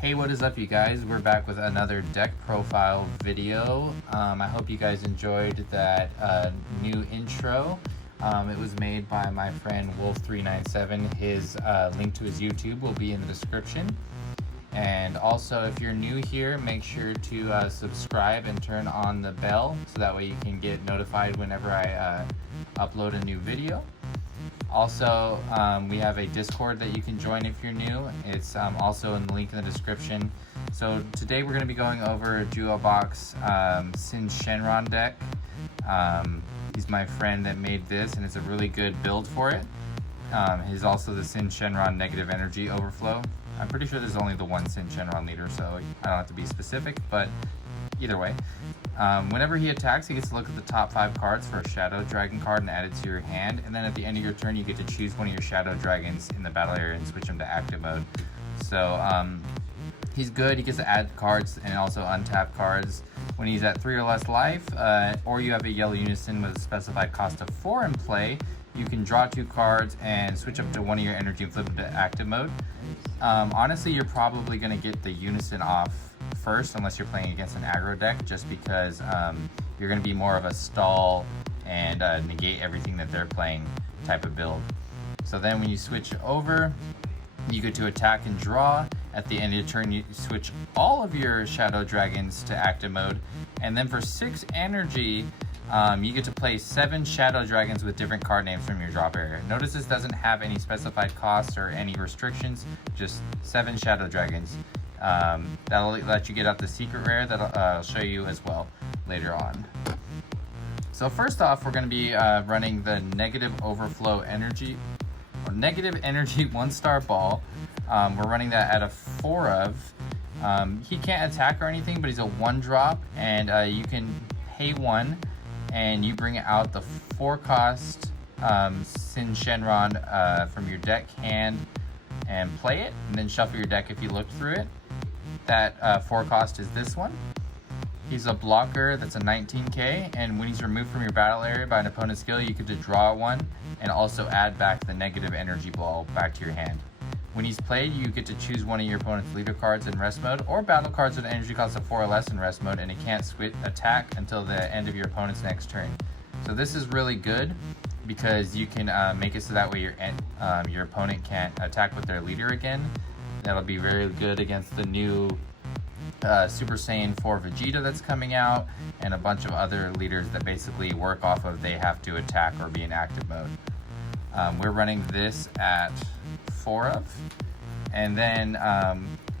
Hey, what is up, you guys? We're back with another deck profile video. I hope you guys enjoyed that new intro. It was made by my friend Wolf397. His link to his YouTube will be in the description. And also, if you're new here, make sure to subscribe and turn on the bell so that way you can get notified whenever I upload a new video. Also, we have a Discord that you can join if you're new. It's also in the link in the description. So today we're going to be going over Juha Bach's Shenron deck. He's my friend that made this, and it's a really good build for it. He's also the Shenron Negative Energy Overflow. I'm pretty sure there's only the one Shenron leader, so I don't have to be specific, but either way. Whenever he attacks, he gets to look at the top 5 cards for a Shadow Dragon card and add it to your hand. And then at the end of your turn, you get to choose one of your Shadow Dragons in the battle area and switch them to active mode. So he's good. He gets to add cards and also untap cards when he's at 3 or less life, or you have a yellow unison with a specified cost of 4 in play. You can draw 2 cards and switch up to one of your energy and flip them to active mode. Honestly, you're probably going to get the unison off first unless you're playing against an aggro deck, just because you're going to be more of a stall and negate everything that they're playing type of build. So then when you switch over, you get to attack and draw. At the end of your turn, you switch all of your Shadow Dragons to active mode, and then for 6 energy, you get to play 7 Shadow Dragons with different card names from your drop area. Notice this doesn't have any specified costs or any restrictions, just 7 Shadow Dragons. That'll let you get out the secret rare that I'll show you as well later on. So first off, we're going to be running the Negative Overflow Energy, or Negative Energy 1-star ball. We're running that at a 4 of. He can't attack or anything, but he's a 1-drop, and you can pay 1, and you bring out the 4-cost Shenron from your deck hand and play it, and then shuffle your deck if you look through it. That 4-cost is this one. He's a blocker that's a 19k, and when he's removed from your battle area by an opponent's skill, you get to draw 1 and also add back the negative energy ball back to your hand. When he's played, you get to choose one of your opponent's leader cards in rest mode, or battle cards with an energy cost of 4 or less in rest mode, and it can't attack until the end of your opponent's next turn. So this is really good because you can make it so that way your opponent can't attack with their leader again. That'll be very good against the new Super Saiyan 4 Vegeta that's coming out, and a bunch of other leaders that basically work off of they have to attack or be in active mode. We're running this at 4 of, and then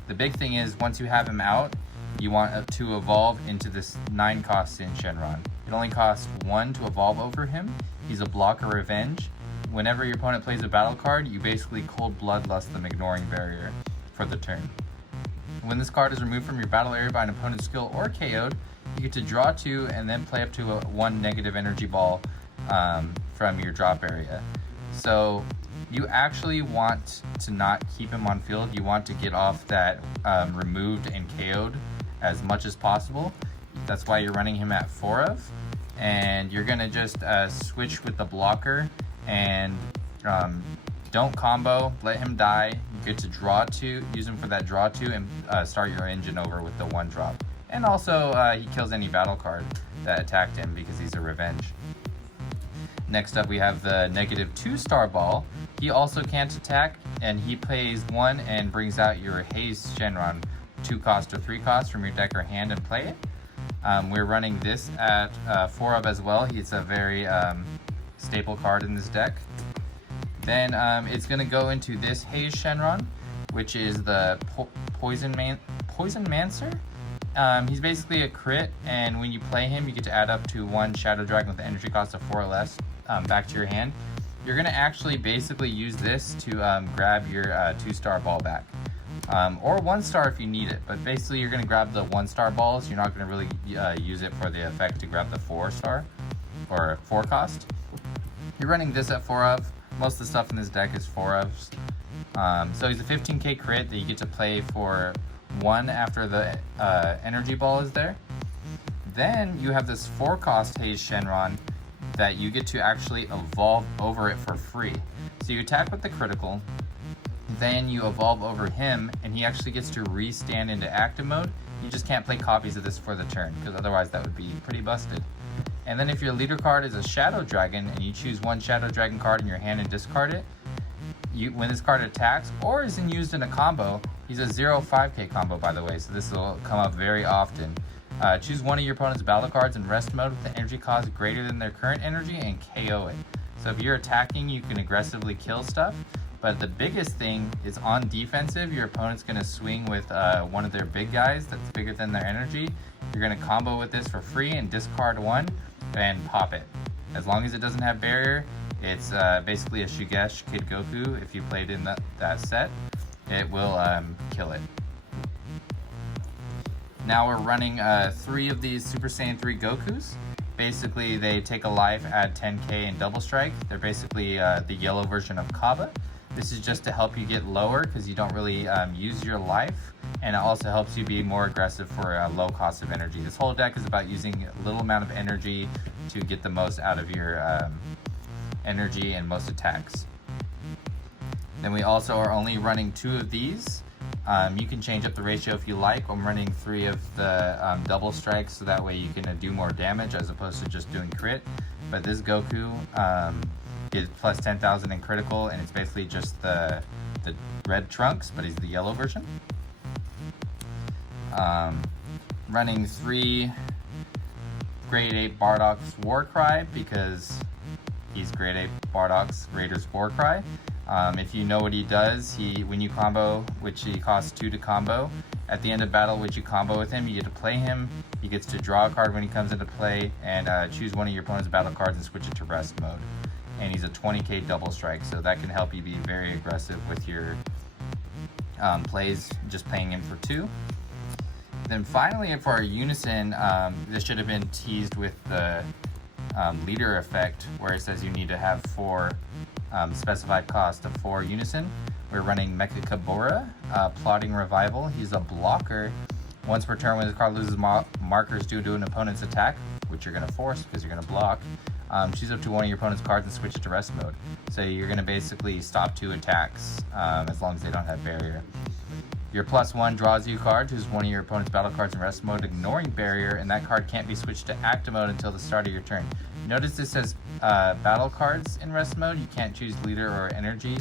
the big thing is once you have him out, you want to evolve into this 9-cost Shenron. It only costs 1 to evolve over him. He's a blocker revenge. Whenever your opponent plays a battle card, you basically cold bloodlust them, ignoring barrier for the turn. When this card is removed from your battle area by an opponent's skill or KO'd, you get to draw 2 and then play up to 1 negative energy ball from your drop area. So you actually want to not keep him on field. You want to get off that removed and KO'd as much as possible. That's why you're running him at 4 of. And you're going to just switch with the blocker and don't combo, let him die. You get to draw 2, use him for that draw 2, and start your engine over with the 1-drop. And also, he kills any battle card that attacked him because he's a revenge. Next up, we have the Negative 2-star ball. He also can't attack, and he plays 1 and brings out your Haze Shenron 2-cost or 3-cost from your deck or hand and play it. We're running this at 4 of as well. It's a very staple card in this deck. Then it's going to go into this Haze Shenron, which is the Poison Mancer. He's basically a crit, and when you play him, you get to add up to 1 Shadow Dragon with the energy cost of 4 or less back to your hand. You're going to actually basically use this to grab your 2-star ball back. Or 1-star if you need it, but basically you're going to grab the 1-star balls. You're not going to really use it for the effect to grab the 4-star or 4-cost. You're running this at 4 of. Most of the stuff in this deck is 4 ofs. So he's a 15k crit that you get to play for 1 after the energy ball is there. Then you have this 4-cost Haze Shenron that you get to actually evolve over it for free. So you attack with the critical, Then you evolve over him, and he actually gets to re-stand into active mode. You just can't play copies of this for the turn, because otherwise that would be pretty busted. And then if your leader card is a Shadow Dragon, and you choose one Shadow Dragon card in your hand and discard it, when this card attacks or is used in a combo, he's a 0-5k combo, by the way, so this will come up very often. Choose one of your opponent's battle cards in rest mode with the energy cost greater than their current energy and KO it. So if you're attacking, you can aggressively kill stuff, but the biggest thing is on defensive, your opponent's going to swing with one of their big guys that's bigger than their energy. You're going to combo with this for free and discard one and pop it. As long as it doesn't have barrier, it's basically a Shugesh Kid Goku. If you played in that set, it will kill it. Now we're running 3 of these Super Saiyan 3 Gokus. Basically, they take a life, add 10k, and double strike. They're basically the yellow version of Kaba. This is just to help you get lower because you don't really use your life, and it also helps you be more aggressive for a low cost of energy. This whole deck is about using a little amount of energy to get the most out of your energy and most attacks. Then we also are only running 2 of these. You can change up the ratio if you like. I'm running 3 of the double strikes, so that way you can do more damage as opposed to just doing crit. But this Goku is plus 10,000 in critical, and it's basically just the red Trunks, but he's the yellow version. Running 3 Grade 8 Bardock's Warcry because he's Grade 8 Bardock's Raider's Warcry. If you know what he does, when you combo, which he costs 2 to combo, at the end of battle, which you combo with him, you get to play him. He gets to draw a card when he comes into play, and choose one of your opponent's battle cards and switch it to rest mode. And he's a 20k double strike, so that can help you be very aggressive with your plays, just playing him for 2. Then finally, for our Unison, this should have been teased with the leader effect, where it says you need to have 4 specified cost of 4 Unison. We're running Mecha Kabura, Plotting Revival. He's a blocker. Once per turn, when this card loses markers due to an opponent's attack, which you're going to force because you're going to block, choose up to one of your opponent's cards and switch it to rest mode. So you're going to basically stop 2 attacks as long as they don't have barrier. Your +1 draws you a card, choose one of your opponent's battle cards in rest mode, ignoring barrier, and that card can't be switched to active mode until the start of your turn. Notice this says battle cards in rest mode. You can't choose leader or energy,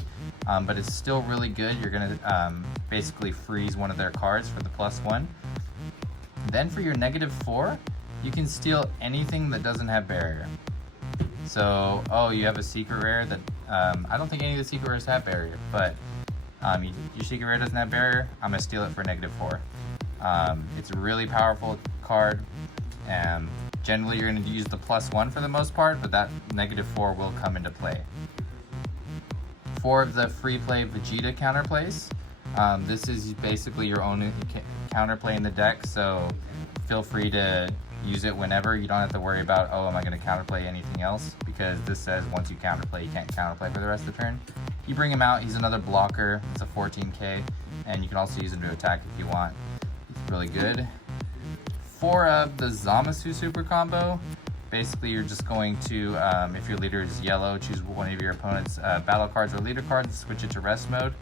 but it's still really good. You're going to basically freeze one of their cards for the +1. Then for your -4, you can steal anything that doesn't have barrier. So, you have a secret rare that, I don't think any of the secret rares have barrier, but your secret rare doesn't have barrier, I'm going to steal it for -4. It's a really powerful card. Generally, you're going to use the +1 for the most part, but that -4 will come into play. 4 of the free play Vegeta counterplays. This is basically your own counterplay in the deck, so feel free to use it whenever. You don't have to worry about, am I going to counterplay anything else? Because this says once you counterplay, you can't counterplay for the rest of the turn. You bring him out, he's another blocker. It's a 14k, and you can also use him to attack if you want. It's really good. 4 of the Zamasu super combo. Basically, you're just going to, if your leader is yellow, choose one of your opponent's battle cards or leader cards and switch it to rest mode.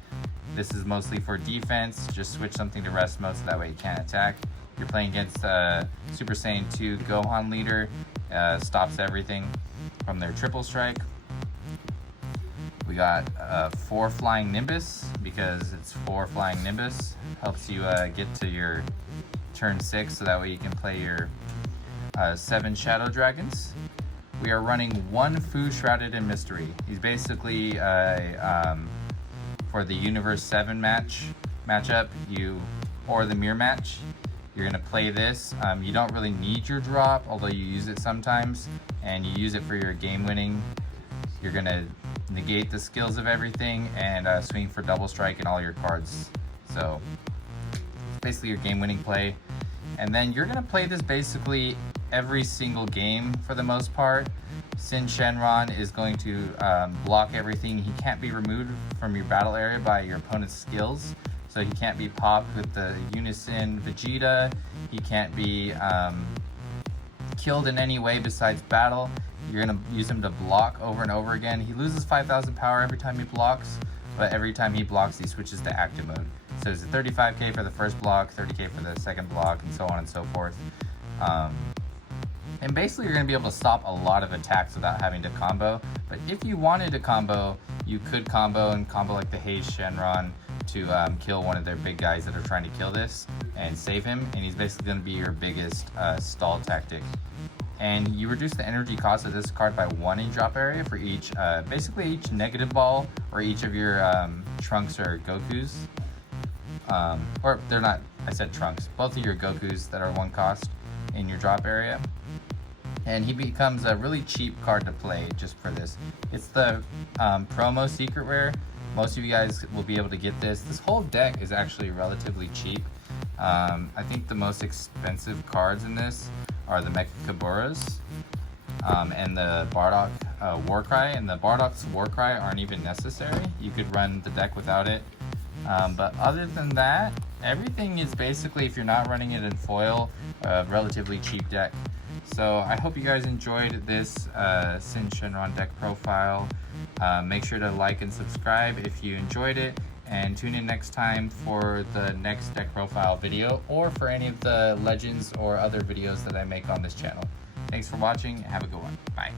This is mostly for defense. Just switch something to rest mode so that way you can't attack. You're playing against Super Saiyan 2 Gohan leader. Stops everything from their triple strike. We got 4 Flying Nimbus because it's 4 Flying Nimbus. Helps you get to your turn 6 so that way you can play your 7 Shadow Dragons. We are running 1 Fu Shrouded in Mystery. He's basically for the Universe 7 matchup, or the mirror match. You're going to play this. You don't really need your drop, although you use it sometimes, and you use it for your game winning. You're going to negate the skills of everything and swing for double strike in all your cards. So it's basically your game winning play. And then you're going to play this basically every single game for the most part. Shenron is going to block everything. He can't be removed from your battle area by your opponent's skills. So he can't be popped with the Unison Vegeta. He can't be killed in any way besides battle. You're going to use him to block over and over again. He loses 5,000 power every time he blocks, but every time he blocks, he switches to active mode. So it's a 35k for the first block, 30k for the second block, and so on and so forth. And basically you're going to be able to stop a lot of attacks without having to combo. But if you wanted to combo, you could combo like the Haze Shenron to kill one of their big guys that are trying to kill this and save him. And he's basically going to be your biggest stall tactic. And you reduce the energy cost of this card by 1 in drop area for each, basically each negative ball or each of your Trunks or Gokus. Or they're not, I said Trunks, both of your Gokus that are 1 cost in your drop area. And he becomes a really cheap card to play just for this. It's the promo secret rare. Most of you guys will be able to get this. This whole deck is actually relatively cheap. I think the most expensive cards in this are the Mecha Kaburas and the Bardock Warcry. And the Bardock's Warcry aren't even necessary. You could run the deck without it. But other than that, everything is basically, if you're not running it in foil, a relatively cheap deck. So I hope you guys enjoyed this Shenron deck profile. Make sure to like and subscribe if you enjoyed it, and tune in next time for the next deck profile video or for any of the legends or other videos that I make on this channel. Thanks for watching. Have a good one. Bye.